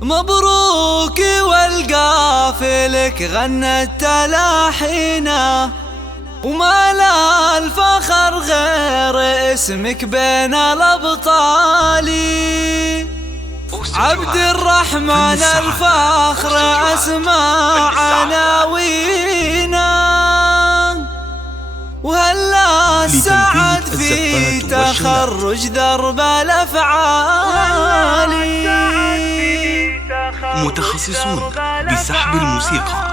مبروك والقافلك غنت تلاحينا، وما لا الفخر غير اسمك بين الأبطال. عبد الرحمن الفخر أسمى عناوينا، وهلا سعد في تخرج درب الأفعال. متخصصون بسحب الموسيقى.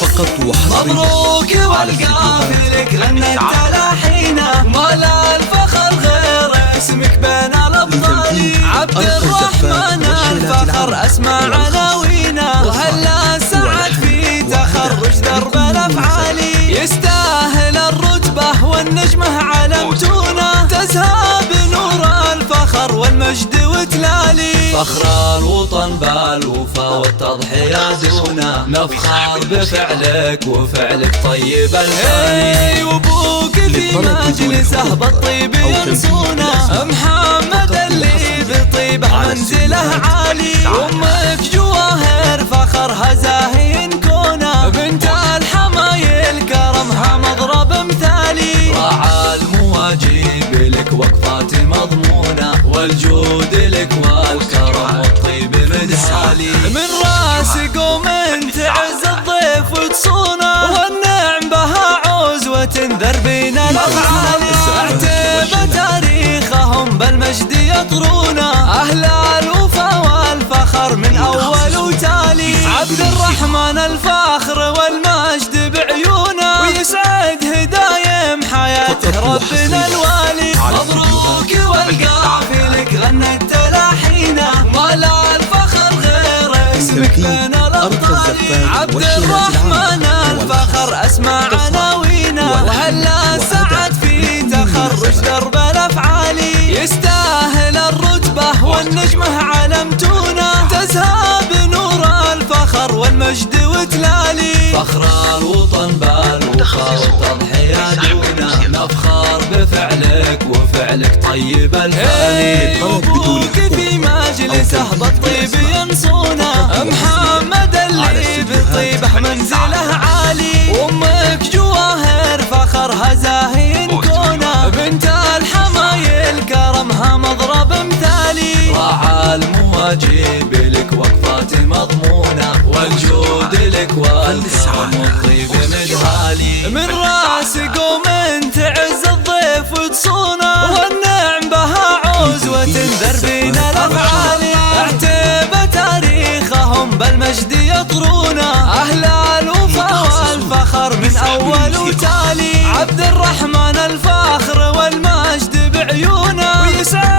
فقط وحصريا. مبروك والقافلك غنت تلاحينا، وما لا الفخر غير اسمك بين الأبطال. عبد الرحمن الفخر أسمى عناوينا، وهلا سعد في تخرج درب الأفعال. يستاهل الرتبة والنجمة علمتونا، تزهى بنور الفخر والمجد وتلالي. فخر الوطن بالوفا والتضحية دونا، نفخر بفعلك وفعلك طيب الهاني. وابوك في مجلسه بالطيب ينصونا، محمد اللي بطيبه منزله عالي. امك جواهر فخرها زاهين كونا، بنت الحمايل كرمها مضرب مثالي. راعى المواجيب لك وقفات مضمونة، والجود لك والكرم والطيب مدحالي. من راس قوم تعز الضيف وتصونه، والنعم بها عوزوة تنذر بين الأفعال. اعتب تاريخهم بالمجد يطرونا، أهل الوفا والفخر من أول وتالي. عبد الرحمن الفخر والمجد بعيونه، ويسعد هدايم حياته ربنا الوالي. مبروك والقافلك غنت تلاحينا، ما لا الفخر غير اسمك بين الأبطال. عبد الرحمن الفخر أسمى عناوينا، وهلا سعد في تخرج درب الأفعال. يستاهل الرتبة والنجمة علمتونا، تزهى بنور الفخر والمجد وتلالي. فخر الوطن بالوفا والتضحية دونا، نفخر بفعلك وفعلك طيب الهاني. ابوك في مجلسه بالطيب ينصونا، محمد اللي بطيبه منزله عالي. وامك جواهر فخرها زاهين كونا، بنت الحمايل كرمها مضرب مثالي. راعى المواجيب لك وقفات مضمونة، والجود لك والكرم والطيب مدحالي. من راس قوم تعز الضيف وتصونه، والنعم بها عوزوة تنذر بين الأفعال. اعتب تاريخهم بالمجد يطرونا، أهل الوفا والفخر من أول وتالي. عبد الرحمن الفخر والمجد بعيونه، ويسعد